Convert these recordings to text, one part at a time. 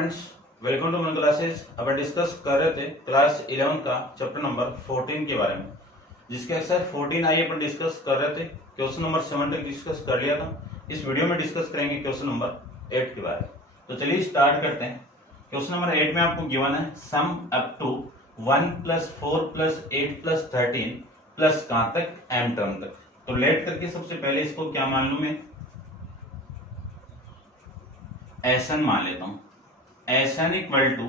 Friends, welcome to my classes. अपन discuss कर रहे थे क्लास 11 का चैप्टर नंबर 14 के बारे में, जिसके एक्सरसाइज 14 आई अपन डिस्कस कर रहे थे। क्वेश्चन नंबर 7 तक डिस्कस कर लिया था। इस वीडियो में डिस्कस करेंगे क्वेश्चन नंबर 8 के बारे में। तो चलिए स्टार्ट करते हैं। क्वेश्चन नंबर 8 में आपको गिवन है सम अप टू 1 + 4 + 8 + 13 प्लस कहां तक, m टर्म तक। तो लेट करके सबसे पहले इसको क्या मान लूं मैं, Sn मान लेता हूं। Sn equal to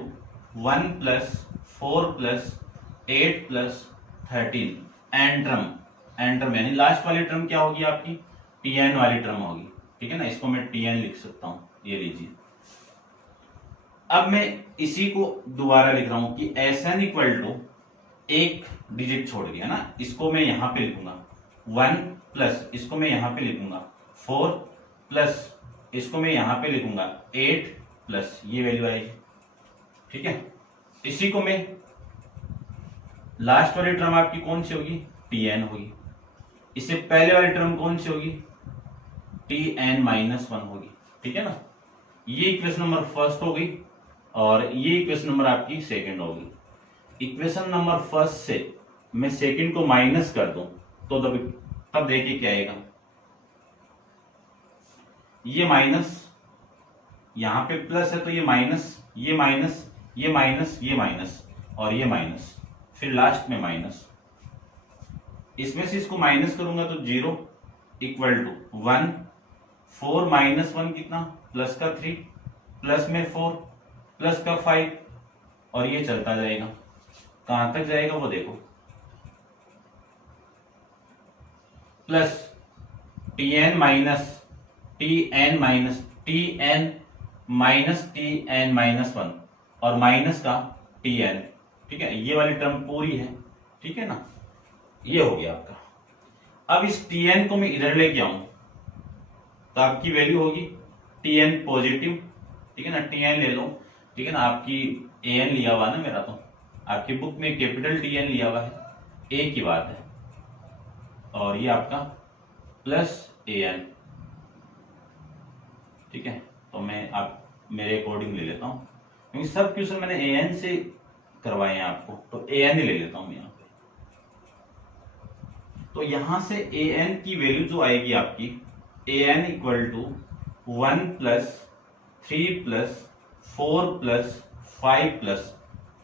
1 + 4 + 8 + 13 n term यानी लास्ट वाली टर्म क्या होगी आपकी, Tn वाली टर्म होगी। ठीक है ना, इसको मैं Tn लिख सकता हूं, ये लीजिए। अब मैं इसी को दोबारा लिख रहा हूं कि Sn इक्वल टू एक डिजिट छोड़ दिया ना, इसको मैं यहां पे लिखूंगा 1 प्लस इसको मैं यहां पे लिखूंगा 4 प्लस इसको मैं यहां पे लिखूंगा 8 प्लस ये वैल्यू आएगी। ठीक है, इसी को मैं लास्ट वाली टर्म आपकी कौन सी होगी, Tn होगी। इससे पहले वाली टर्म कौन सी होगी, Tn-1 होगी। ठीक है ना, ये इक्वेशन नंबर फर्स्ट होगी और ये इक्वेशन नंबर आपकी सेकंड होगी। इक्वेशन नंबर फर्स्ट से मैं सेकंड को माइनस कर दूं तो तब देखिए क्या आएगा, ये माइनस यहां पे प्लस है तो ये माइनस, ये माइनस, ये माइनस, ये माइनस और ये माइनस, फिर लास्ट में माइनस। इसमें से इसको माइनस करूंगा तो 0 इक्वल टू 1, 4 - 1 कितना, प्लस का 3, प्लस में 4, प्लस का 5 और ये चलता जाएगा। कहां तक जाएगा वो देखो, प्लस Tn माइनस Tn-1 और माइनस का Tn। ठीक है, ये वाली टर्म पूरी है। ठीक है ना, ये हो गया आपका। अब इस Tn को मैं इधर लेके आऊं तो आपकी वैल्यू होगी Tn पॉजिटिव। ठीक है ना, Tn ले लो। ठीक है ना, आपकी An लिया हुआ ना, मेरा तो आपकी बुक में कैपिटल Tn लिया हुआ है, ए की बात है, और ये आपका प्लस An। ठीक है, तो मैं आप मेरे अकॉर्डिंग ले लेता हूं, क्योंकि सब क्वेश्चन मैंने An से करवाए हैं आपको, तो An ही ले लेता हूं यहाँ पे। तो यहां से An की वैल्यू जो आएगी आपकी, An इक्वल टू 1 + 3 + 4 + 5 प्लस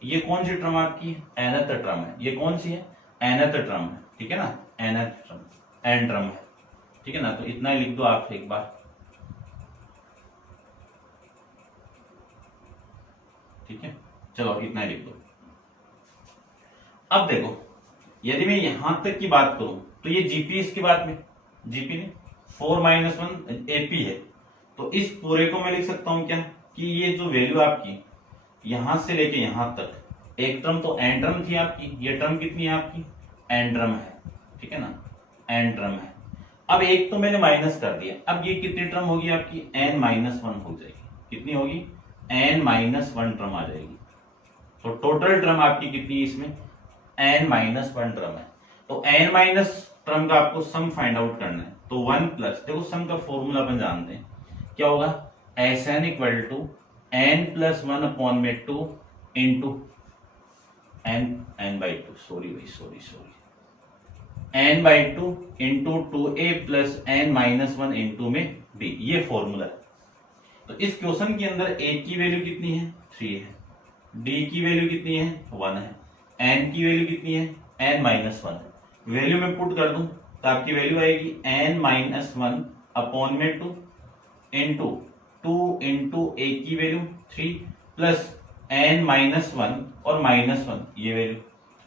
ये कौन सी टर्म आपकी, nth टर्म है। ये कौन सी है, nth टर्म है। ठीक है ना, nth टर्म, n टर्म है। ठीक है ना, तो इतना ही लिख दो आप एक बार। ठीक है, चलो इतना ही लिख दो। अब देखो, यदि मैं यहां तक की बात करूं तो ये जीपी, इसकी बात में जीपी ने 4 - 1 एपी है। तो इस पूरे को मैं लिख सकता हूं क्या, कि ये जो वैल्यू आपकी यहां से लेके यहां तक, एक टर्म तो एन टर्म थी आपकी, ये टर्म कितनी है आपकी, एन टर्म है। ठीक है ना, एन टर्म है। अब एक तो मैंने माइनस कर दिया, अब ये कितनी टर्म होगी आपकी, n-1 हो जाएगी। कितनी होगी, n-1 टर्म आ जाएगी। तो टोटल टर्म आपकी कितनी है इसमें, n-1 टर्म है। तो n- टर्म का आपको सम फाइंड आउट करना है। तो 1 प्लस, देखो सम का फॉर्मूला अपन जानते हैं क्या होगा, Sn equal to n+1/2 into n/2 sorry n/2 into 2a plus n-1 into में b, ये फॉर्मूला है। तो इस क्वेश्चन के अंदर a की वैल्यू कितनी है, 3 है, d की वैल्यू कितनी है, 1 है, n की वैल्यू कितनी है, n-1 है। वैल्यू में पुट कर दूं तो आपकी वैल्यू आएगी n-1/2 इंटू 2 इंटू a की वैल्यू 3 प्लस n-1 और -1 ये वैल्यू,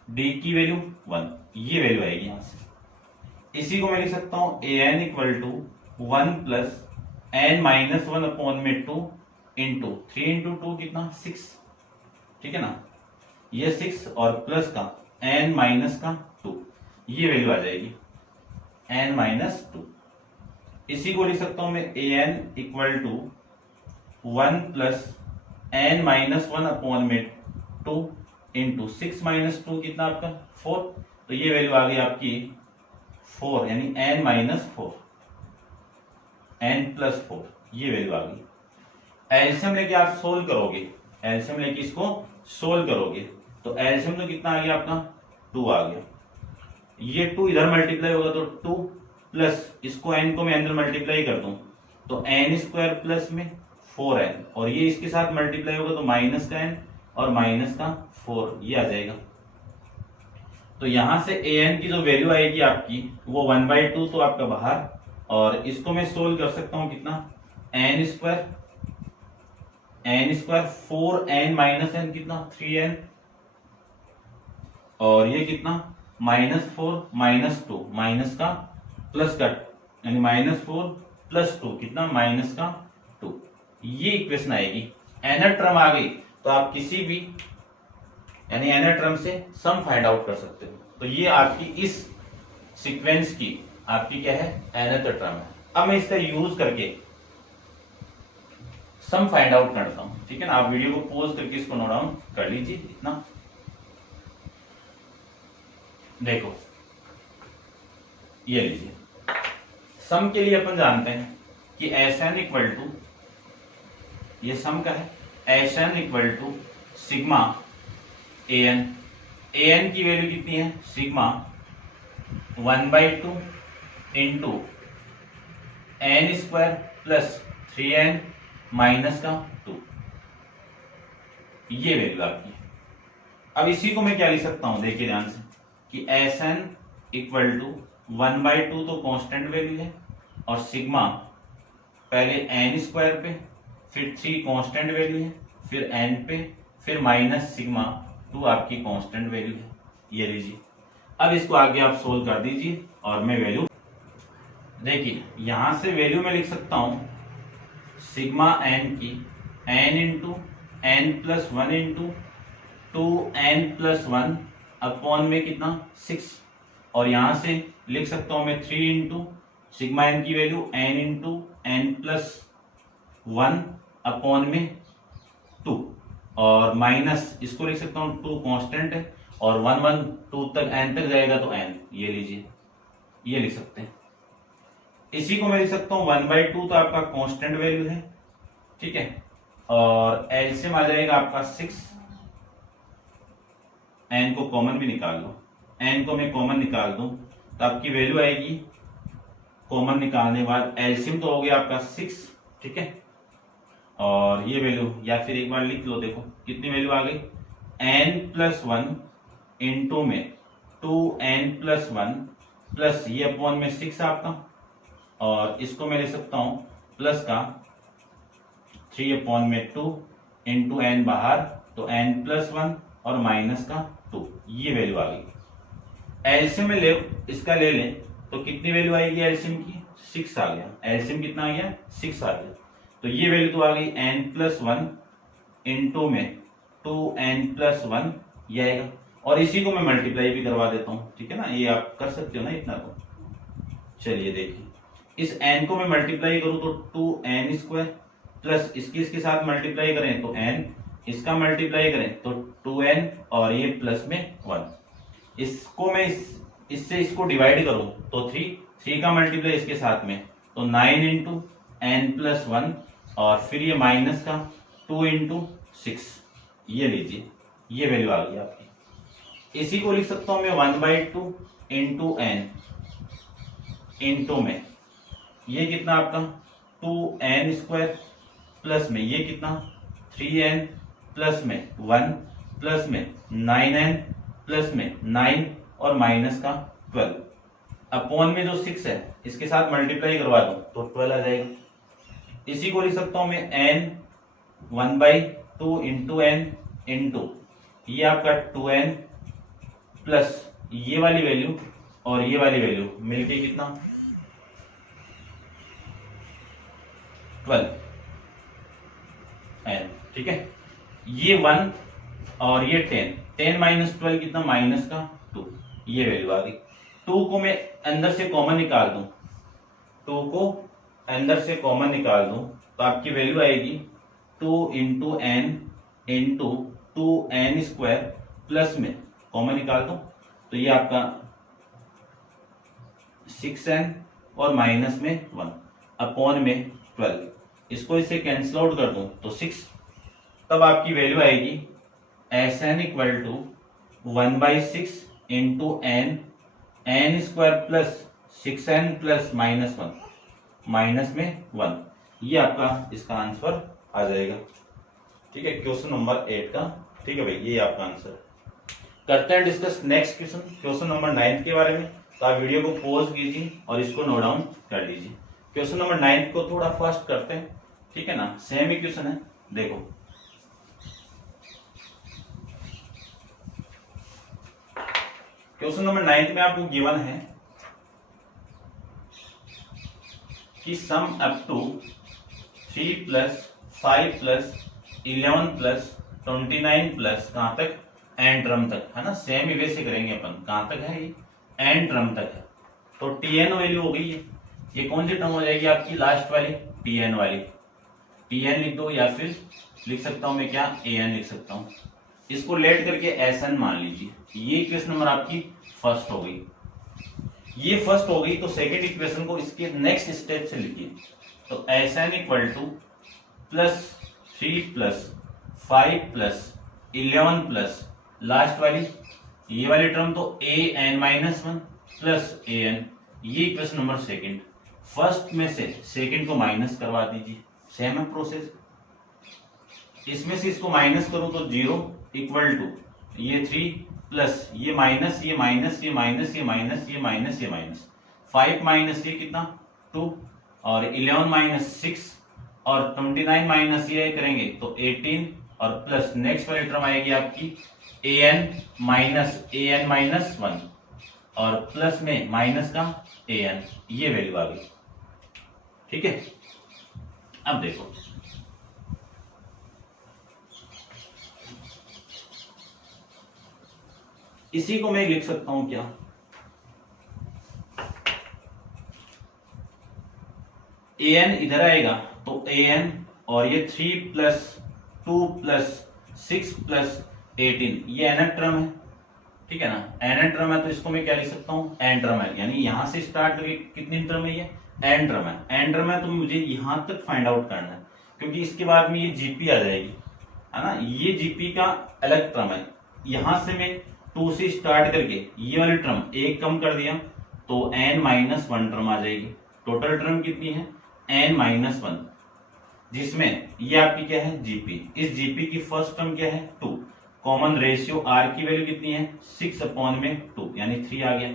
d की वैल्यू 1, ये वैल्यू आएगी यहां से। इसी को मैं लिख सकता हूं an equal to 1 plus n-1/2 into 3 into 2 कितना, 6। ठीक है ना, ये 6 और प्लस का n-2, ये वैल्यु आ जाएगी n-2। इसी को लिख सकता हूं मैं an equal to 1 plus n-1/2 into 6 - 2 कितना आपका, 4। तो ये वैल्यू आ गई आपकी 4, यानी n-4, n+4, ये वैल्यू आ गई। एलसीएम लेके आप सोल्व करोगे, एलसीएम लेके इसको सोल्व करोगे तो एलसीएम तो कितना आ गया आपका 2 आ गया, ये 2 इधर मल्टीप्लाई होगा तो 2 प्लस इसको n को मैं अंदर मल्टीप्लाई कर दूं तो n स्क्वायर प्लस में 4n और ये इसके साथ मल्टीप्लाई होगा तो माइनस का n और माइनस का 4 ये आ जाएगा। तो यहां से an की जो वैल्यू आएगी आपकी वो 1/2 तो आपका बाहर, और इसको मैं सोल्व कर सकता हूं कितना n square 4n minus n कितना 3n और ये कितना -4 -2 माइनस का प्लस का यानी -4 + 2 कितना -2 ये इक्वेशन आएगी। nth टर्म आ गई तो आप किसी भी यानी nth टर्म से सम फाइंड आउट कर सकते हो। तो ये आपकी इस सीक्वेंस की आपकी क्या है nth टर्म है। अब मैं इसका यूज करके सम फाइंड आउट करता हूं, ठीक है ना। आप वीडियो को पॉज करके इसको नोट डाउन कर लीजिए। इतना देखो, ये लीजिए सम के लिए अपन जानते हैं कि Sn इक्वल टू, ये सम का है, Sn equal to sigma an, an की वैल्यू कितनी है sigma 1/2 into n square plus 3n minus का 2, ये वैल्यू आपकी है। अब इसी को मैं क्या लिख सकता हूं, देखिए ध्यान से कि Sn इक्वल टू 1/2 तो कांस्टेंट वैल्यू है और सिग्मा पहले n स्क्वायर पे फिर 3 कांस्टेंट वैल्यू है फिर n पे फिर माइनस सिग्मा 2 आपकी कांस्टेंट वैल्यू है। ये लीजिए, अब इसको आगे आप सोल्व कर दीजिए और मैं वैल्यू देखिए यहां से वैल्यू में लिख सकता हूं सिग्मा n की n into n plus 1 into 2n+1 upon में कितना 6 और यहां से लिख सकता हूं मैं 3 इंटू सिग्मा n की value n into n+1 upon में 2 और माइनस इसको लिख सकता हूं 2 कांस्टेंट है और 1 1 2 तक n तक जाएगा तो n, ये लीजिए ये लिख सकते हैं। इसी को मैं लिख सकता हूं 1/2 तो आपका कांस्टेंट वैल्यू है, ठीक है, और एलसीएम आ जाएगा आपका 6, n को कॉमन भी निकाल लो, n को मैं कॉमन निकाल दूं तो आपकी वैल्यू आएगी कॉमन निकालने के बाद एलसीएम तो हो गया आपका 6, ठीक है, और ये वैल्यू या फिर एक बार लिख लो, देखो कितनी वैल्यू आ गई n+1 इंटू में 2n+1 प्लस ये अपॉन में 6 आपका, और इसको मैं लिख सकता हूं प्लस का 3 अपॉन में 2 इंटू n बाहर तो n+1 और माइनस का 2, ये वैल्यू आ गई। एलसीएम में ले इसका ले लें तो कितनी वैल्यू आएगी एलसीएम की 6 आ गया, एलसीएम कितना आ गया 6 आ गया, तो ये वैल्यू तो आ गई n+1 इंटू में 2n+1 ये आएगा, और इसी को मैं मल्टीप्लाई भी करवा देता हूं, ठीक है ना, ये आप कर सकते हो ना इतना। तो चलिए देखिए इस n को मैं मल्टीप्लाई करूं तो 2n स्क्वायर प्लस इसके साथ मल्टीप्लाई करें तो n, इसका मल्टीप्लाई करें तो 2n और ये प्लस में 1, इसको मैं इससे इसको डिवाइड करूं तो 3 का मल्टीप्लाई इसके साथ में तो 9 इंटू n+1 और फिर ये माइनस का 2 इंटू 6, ये लीजिए ये वैल्यू आ गई आपकी। इसी को लिख सकता हूं मैं 1/2 इंटू n इंटू में ये कितना आपका 2n स्क्वायर प्लस में ये कितना 3n प्लस में 1 प्लस में 9n प्लस में 9 और माइनस का 12 अपॉन में जो 6 है इसके साथ मल्टीप्लाई करवा दो तो 12 आ जाएगा। इसी को लिख सकता हूं मैं n 1/2 इंटू n इंटू ये आपका 2n प्लस ये वाली वैल्यू और ये वाली वैल्यू मिलके कितना 12 n, ठीक है, ये 1 और ये 10 माइनस 12 कितना माइनस का 2, ये वैल्यू आ गई। 2 को मैं अंदर से कॉमन निकाल दूं, 2 को अंदर से कॉमन निकाल दूं तो आपकी वैल्यू आएगी 2 into n into 2n square plus में कॉमन निकाल दूं तो ये आपका 6n और माइनस में 1 अपॉन में 12, इसको इससे कैंसिल आउट कर दूं तो 6, तब आपकी वैल्यू आएगी Sn equal to 1/6 into n square plus 6n plus -1 minus में 1। ये आपका इसका आंसर आ जाएगा। ठीक है, क्वेश्चन नंबर 8 का। ठीक है भाई, ये आपका आंसर। करते हैं discuss next question, question number 9 के बारे में। तो आप वीडियो को पॉज कीजिए और इसको नोट डाउन कर लीजिए। क्वेश्चन नंबर 9 को थोड़ा फास्ट करते हैं, ठीक है ना, सेम ही क्वेश्चन है। देखो, क्वेश्चन नंबर 9 में आपको गिवन है कि sum up to 3 plus 5 plus 11 plus 29 plus कहां तक, एन टर्म तक, है ना। सेम ही वे से करेंगे अपन। कहां तक है ये, एन टर्म तक है। तो टीएन वैल्यू हो गई है। ये कौन सी टर्म हो जाएगी आपकी, लास्ट वाली टीएन वाली। टीएन लिख दो या फिर लिख सकता हूं मैं क्या, एएन लिख सकता हूं। इसको लेट करके एसएन मान लीजिए। ये इक्वेशन नंबर आपकी फर्स्ट हो गई। ये फर्स्ट हो गई तो सेकेंड इक्वेशन को इसके नेक्स्ट स्टेप से लिखिए। तो S n equal to plus 3 plus 5 plus 11 plus last वाली ये वाली टर्म तो an-1 प्लस an। ये इक्वेशन नंबर सेकंड। फर्स्ट में से सेकंड को माइनस करवा दीजिए, सेम है प्रोसेस। इसमें से इसको माइनस करूं तो 0 इक्वल टू ये 3 प्लस ये माइनस ये माइनस ये माइनस ये माइनस ये माइनस ये माइनस 5 माइनस ये कितना 2 और 11 माइनस 6 और 29 माइनस ये करेंगे तो 18 और प्लस नेक्स्ट वाली टर्म आएगी आपकी an माइनस 1 और प्लस में माइनस का an। ये वैल्यू आ गई। ठीक है, अब देखो इसी को मैं लिख सकता हूं क्या, an इधर आएगा तो an और ये 3 प्लस 2 प्लस 6 प्लस 18 ये nth टर्म है। ठीक है ना, nth टर्म है तो इसको मैं क्या लिख सकता हूं, n टर्म है। यानी यहां से स्टार्ट करके कितनी टर्म है, ये n टर्म है। n टर्म है तो मुझे यहां तक फाइंड आउट करना है, क्योंकि इसके बाद में ये जीपी आ जाएगी, है ना। ये जीपी का अलग टर्म है। यहां से मैं 2 से स्टार्ट करके ये वाली टर्म एक कम कर दिया तो n-1 टर्म आ जाएगी। टोटल टर्म कितनी है, n-1, जिसमें ये आपकी क्या है, जीपी। इस जीपी की फर्स्ट टर्म क्या है, 2। कॉमन रेशियो आर की वैल्यू कितनी है, 6/2 यानी 3 आ गया।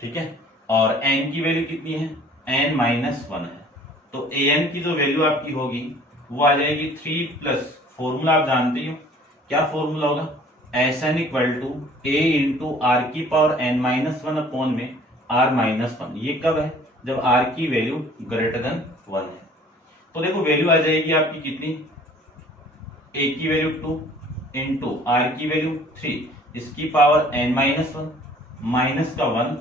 ठीक है, और एन की वैल्यू कितनी है, n-1 है। तो an की जो वैल्यू आपकी होगी वो आ जाएगी 3 प्लस, फॉर्मूला आप जानते हो क्या फॉर्मूला होगा, Sn equal to a into r की पावर n-1 अपॉन में r-1। ये कब है, जब r की वैल्यू ग्रेटर देन 1 है। तो देखो वैल्यू आ जाएगी आपकी कितनी, a की वैल्यू 2 इंटू r की वैल्यू 3, इसकी पावर n-1 माइनस का 1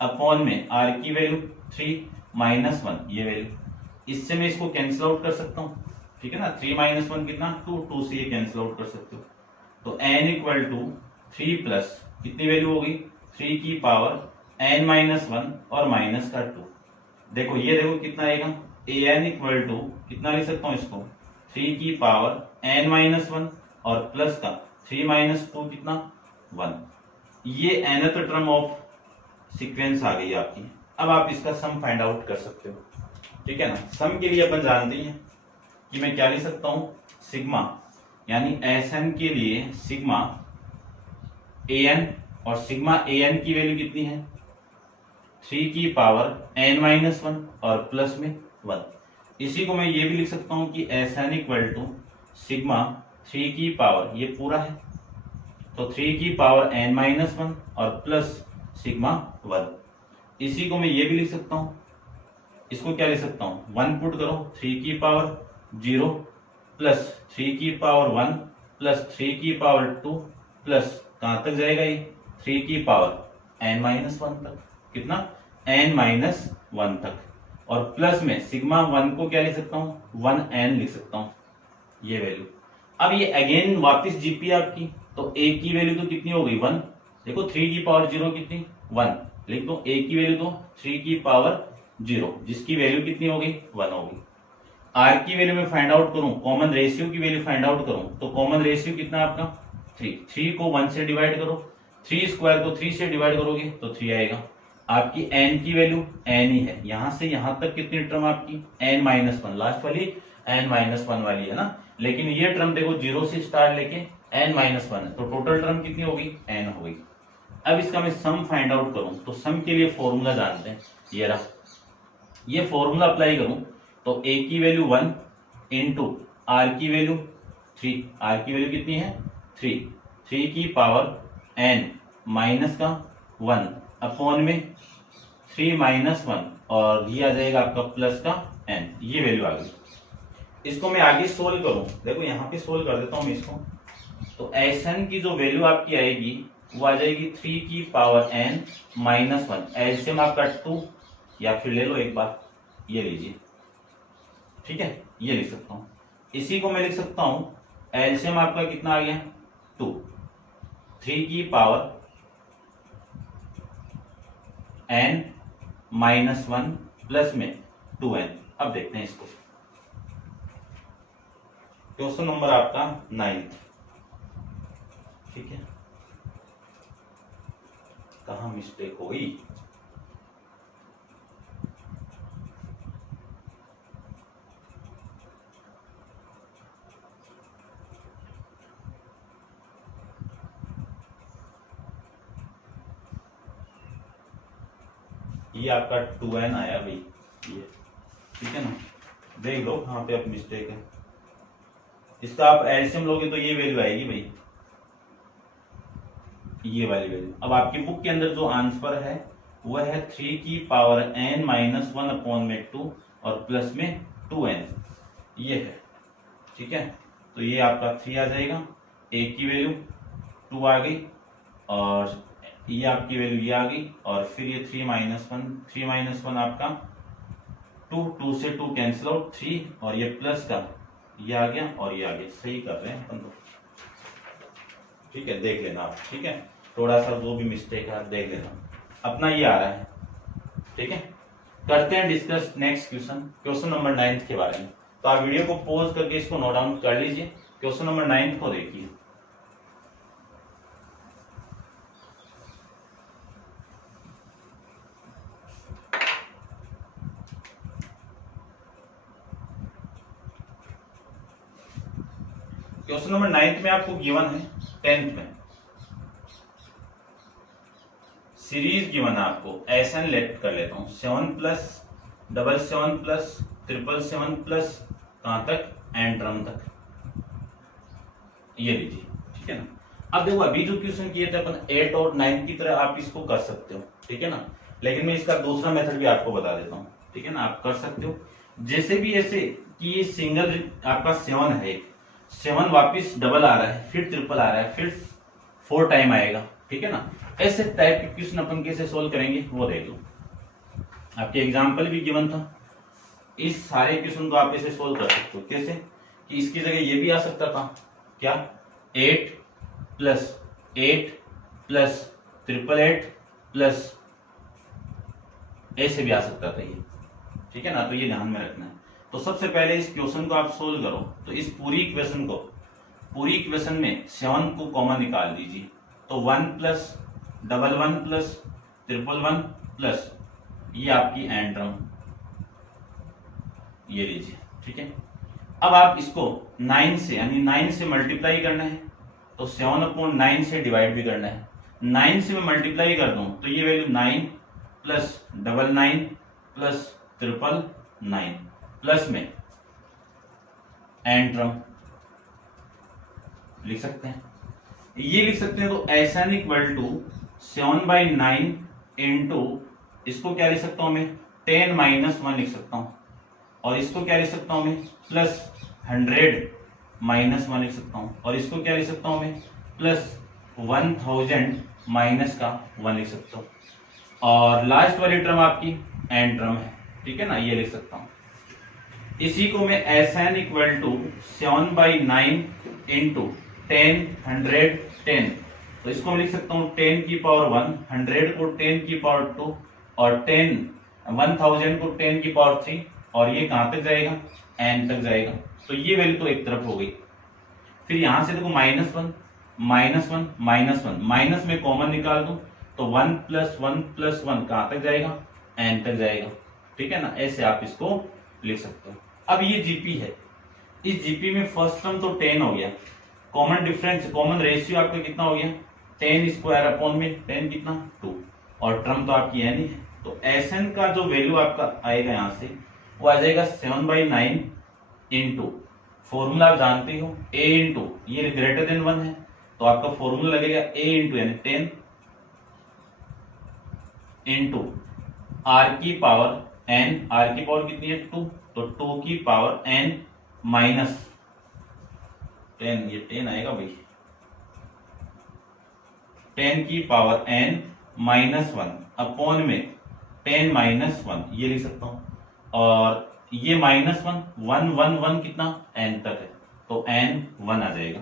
अपॉन में r की वैल्यू 3 माइनस 1 ये वैल्यू। इससे मैं इसको कैंसिल आउट कर सकता हूँ। ठीक है ना, 3 माइनस 1 कितना, 2 से ये कैंसिल आउट कर सकते हो। तो n इक्वल टू 3 प्लस कितनी वैल्यू होगी, 3 की पावर n-1 और माइनस का 2। देखो ये देखो कितना आएगा, an इक्वल टू कितना लिख सकता हूँ इसको, 3 की पावर n-1 और प्लस का 3 माइनस 2 कितना 1। ये nth टर्म ऑफ सीक्वेंस आ गई आपकी। अब आप इसका सम फाइंड आउट कर सकते हो। ठीक है ना, सम के लिए अपन जानते हैं कि मैं क्या लिख सकता हूं, सिग्मा, यानी Sn के लिए सिग्मा an, और सिग्मा an की वैल्यू कितनी है, 3 की पावर n-1 और प्लस में 1। इसी को मैं ये भी लिख सकता हूं कि Sn इक्वल टू सिग्मा 3 की पावर, ये पूरा है तो 3 की पावर n-1 और प्लस सिग्मा 1। इसी को मैं ये भी लिख सकता हूं, इसको क्या लिख सकता हूं, 1 पुट करो, 3 की पावर 0 प्लस 3 की पावर 1 प्लस 3 की पावर 2 प्लस कहां तक जाएगा ये, 3 की पावर n-1 तक, कितना n-1 तक, और प्लस में सिग्मा 1 को क्या लिख सकता हूं, 1n लिख सकता हूं ये वैल्यू। अब ये अगेन वापस जीपी आपकी, तो a की वैल्यू तो कितनी हो गई 1। देखो 3 की पावर 0 कितनी 1, लिख दो a की वैल्यू तो 3 की पावर 0, जिसकी वैल्यू कितनी हो गई 1 होगी। आर की वैल्यू में फाइंड आउट करूं, कॉमन रेशियो की वैल्यू फाइंड आउट करूं, तो कॉमन रेशियो कितना आपका 3, 3 को 1 से डिवाइड करो, 3 स्क्वायर को 3 से डिवाइड करोगे तो 3 आएगा। आपकी n की वैल्यू n ही है, यहां से यहां तक कितनी टर्म आपकी n माइनस वन, लास्ट वाली n माइनस वन वाली है ना, लेकिन ये टर्म देखो 0 से स्टार्ट लेके n माइनस वन है, तो टोटल टर्म कितनी होगी n हो गई। अब इसका मैं सम फाइंड आउट करूं, तो सम के लिए फॉर्मूला जानते हैं, ये रहा, ये फॉर्मूला अप्लाई करूं तो a की वैल्यू 1 इंटू r की वैल्यू 3, r की वैल्यू कितनी है 3, 3 की पावर n माइनस का 1 अपॉन में 3 माइनस 1 और ये आ जाएगा आपका प्लस का n, ये वैल्यू आ गई। इसको मैं आगे सोल्व करूं, देखो यहाँ पे सोल्व कर देता हूं मैं इसको, तो Sn की जो वैल्यू आपकी आएगी वो आ जाएगी 3 की पावर n माइनस 1, एलसीएम आपका 2, या फिर ले लो एक बार ये लीजिए, ठीक है, ये लिख सकता हूं, इसी को मैं लिख सकता हूं एलसीएम आपका कितना आ गया 2, 3 की पावर n माइनस 1 प्लस में 2n। अब देखते हैं इसको, क्वेश्चन नंबर आपका 9, ठीक है, कहां मिस्टेक हो गई, ये आपका 2n आया भाई, ये ठीक है ना, देख लो कहां पे अब मिस्टेक है, इसका आप एलसीएम लोगे तो ये वैल्यू आएगी भाई, ये वाली वैल्यू। अब आपकी बुक के अंदर जो आंसर है वो है 3 की पावर n माइनस 1 अपॉन में 2 और प्लस में 2n, ये है, ठीक है, तो ये आपका 3 आ जाएगा, a की वैल्यू 2 आ गई और ये आपकी वैल्यू ये आ गई, और फिर ये 3 माइनस 1, 3 माइनस 1 आपका 2, 2 से 2 कैंसिल आउट 3 और ये प्लस का ये आ गया और ये आ गया, सही कर रहे हैं अपन तो, ठीक है, देख लेना आप, ठीक है, थोड़ा सा जो भी मिस्टेक है आप देख लेना, अपना ये आ रहा है, ठीक है। करते हैं discuss next question, question number 9 के बारे में, तो आप वीडियो को पॉज करके इसको नोट डाउन कर लीजिए, क्वेश्चन नंबर 9 को देखिए। क्वेश्चन नंबर 9 में आपको गिवन है 10th में सीरीज गिवन है आपको, एसएन लेट कर लेता हूं, 7 प्लस 7 प्लस 7 प्लस कहां तक एंड टर्म तक, ये लीजिए, ठीक है ना। अब देखो अभी जो क्वेश्चन किए थे अपन 8 और 9 की तरह आप इसको कर सकते हो, ठीक है ना, लेकिन मैं इसका दूसरा मेथड भी आपको बता देता हूं, ठीक है ना, आप कर सकते हो जैसे भी ऐसे कि सिंगल आपका 7 है, 7 वापिस डबल आ रहा है, फिर ट्रिपल आ रहा है, फिर 4 टाइम आएगा, ठीक है ना, ऐसे टाइप के क्वेश्चन अपन कैसे सोल्व करेंगे वो देख लो, आपके एग्जाम्पल भी गिवन था, इस सारे क्वेश्चन को आप ऐसे सोल्व कर सकते हो, कैसे कि इसकी जगह ये भी आ सकता था, क्या 8 प्लस 8 प्लस 888 प्लस ऐसे भी आ सकता था ये, ठीक है ना, तो ये ध्यान में रखना है। तो सबसे पहले इस क्वेश्चन को आप सोल्व करो, तो इस पूरी इक्वेशन में 7 को कॉमन निकाल दीजिए, तो 1 प्लस 11 प्लस 111 प्लस ये आपकी एंड टर्म, ये लीजिए, ठीक है। अब आप इसको 9 से यानी 9 से मल्टीप्लाई करना है, तो 7/9 से डिवाइड भी करना है, 9 से मैं मल्टीप्लाई कर दूं तो ये वैल्यू 9 प्लस 99 प्लस 999 प्लस में एंड टर्म लिख सकते हैं, ये लिख सकते हैं, तो एसएन इक्वल टू 7/9 इंटू इसको क्या लिख सकता हूं मैं 10 माइनस 1 लिख सकता हूं, और इसको क्या लिख सकता हूं मैं प्लस 100 माइनस 1 लिख सकता हूं, और इसको क्या लिख सकता हूं मैं प्लस 1000 माइनस का 1 लिख सकता हूं, और लास्ट वाली टर्म आपकी एंड टर्म है, ठीक है ना, ये लिख सकता हूं। इसी को मैं एसएन इक्वल टू 7/9 इंटू 10 100 10, तो इसको मैं लिख सकता हूं 10 की पावर 1, 100 को 10 की पावर 2 और 10 1000 को 10 की पावर 3, और ये कहां तक जाएगा, n तक जाएगा। तो ये वैल्यू तो एक तरफ हो गई। फिर यहां से देखो -1 -1 -1 माइनस में कॉमन निकाल दूं तो 1 + 1 कहां तक जाएगा, n तक जाएगा। ठीक है ना, ऐसे आप इसको लिख सकते हो। अब ये जीपी है, इस जीपी में फर्स्ट टर्म तो 10 हो गया, कॉमन डिफरेंस कॉमन रेशियो आपका कितना हो गया 10² में 10 कितना 2, और टर्म तो आपकी n ही है। तो Sn का जो वैल्यू आपका आएगा यहां से वो आ जाएगा 7/9 इंटू, फॉर्मूला आप जानते हो a इंटू ये ग्रेटर देन 1 है तो आपका फॉर्मूला लगेगा a इंटू यानी 10 इंटू r की पावर n, r की पावर कितनी है 2, तो 2 की पावर n माइनस 10, ये 10 आएगा भाई, 10 की पावर n -1 अपॉन में 10 - 1 ये लिख सकता हूं, और ये -1 1 1 1 कितना n तक है तो n 1 आ जाएगा,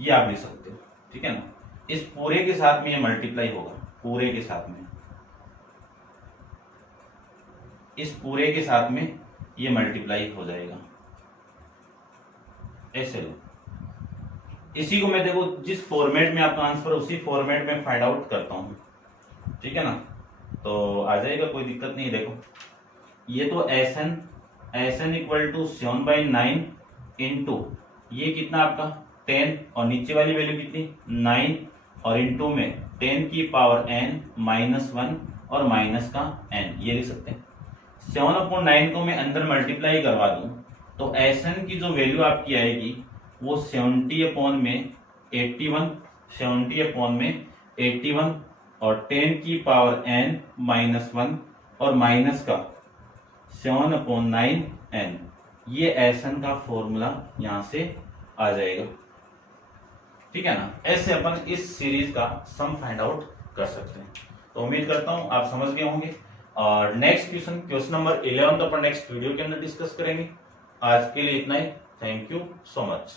ये आप लिख सकते हो। ठीक है ना, इस पूरे के साथ में ये मल्टीप्लाई होगा, पूरे के साथ में, इस पूरे के साथ में ये मल्टीप्लाई हो जाएगा, ऐसे लो। इसी को मैं देखो जिस फॉर्मेट में आपका आंसर उसी फॉर्मेट में फाइंड आउट करता हूं। ठीक है ना, तो आ जाएगा, कोई दिक्कत नहीं। देखो ये तो Sn = 7/9 इंटू ये कितना आपका 10 और नीचे वाली वैल्यू कितनी 9 और इंटू में 10 की पावर n -1 और माइनस का n, ये लिख सकते हैं। 7/9 को मैं अंदर मल्टीप्लाई करवा दूं तो Sn की जो वैल्यू आपकी आएगी वो 70/81 में 81 और 10 की पावर n -1 और माइनस का 7/9n, ये Sn का फॉर्मूला यहां से आ जाएगा। ठीक है ना, ऐसे अपन इस सीरीज का सम फाइंड आउट कर सकते हैं। तो उम्मीद करता हूं आप समझ गए होंगे, और नेक्स्ट क्वेश्चन नंबर 11 तो अपन नेक्स्ट वीडियो के अंदर डिस्कस करेंगे। आज के लिए इतना ही, थैंक यू सो मच।